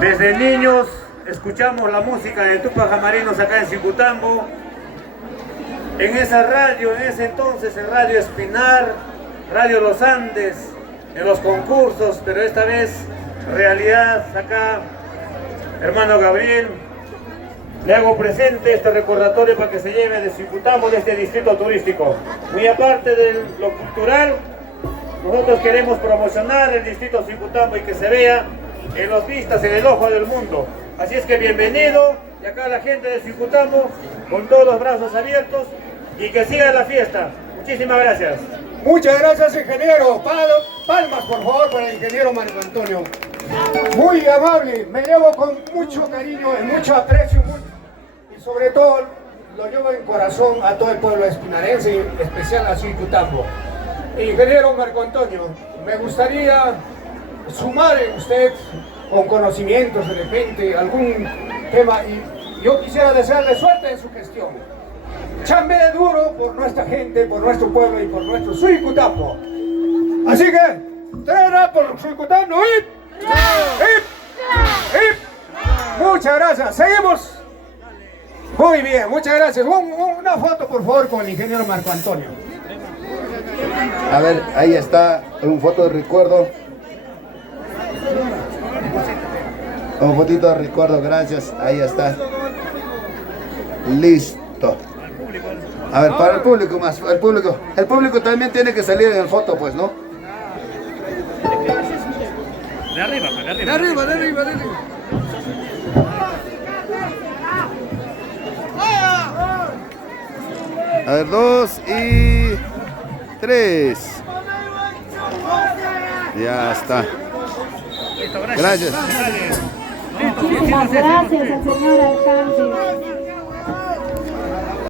Desde niños escuchamos la música de Tupac Amarinos acá en Cicutambo. En esa radio, en ese entonces, en Radio Espinar, Radio Los Andes, en los concursos, pero esta vez realidad acá, hermano Gabriel, le hago presente este recordatorio para que se lleve de Cicutambo, de este distrito turístico. Muy aparte de lo cultural, nosotros queremos promocionar el distrito Cicutambo y que se vea en los vistas, en el ojo del mundo. Así es que bienvenido, y acá la gente de Cicutambo, con todos los brazos abiertos, y que siga la fiesta. Muchísimas gracias. Muchas gracias, ingeniero. Palmas, por favor, para el ingeniero Marco Antonio. Muy amable, me llevo con mucho cariño y mucho aprecio, y sobre todo lo llevo en corazón a todo el pueblo espinarense, y en especial a Cicutambo. Ingeniero Marco Antonio, me gustaría sumar en usted con conocimientos, de repente, algún tema, y yo quisiera desearle suerte en su gestión. Chambee duro por nuestra gente, por nuestro pueblo y por nuestro Cicutambo. Así que, ¡trena por Cicutambo! ¡Hip! ¡Hip! ¡Hip! Muchas gracias, seguimos. Muy bien, muchas gracias. Una foto, por favor, con el ingeniero Marco Antonio. A ver, ahí está, un foto de recuerdo. Un fotito de recuerdo, gracias, ahí está. Listo. A ver, para el público más, el público también tiene que salir en la foto, pues, ¿no? De arriba, de arriba. De arriba, de arriba, de arriba. A ver, 2 y 3. Ya está. Listo, Gracias. Muchísimas gracias al señor alcalde.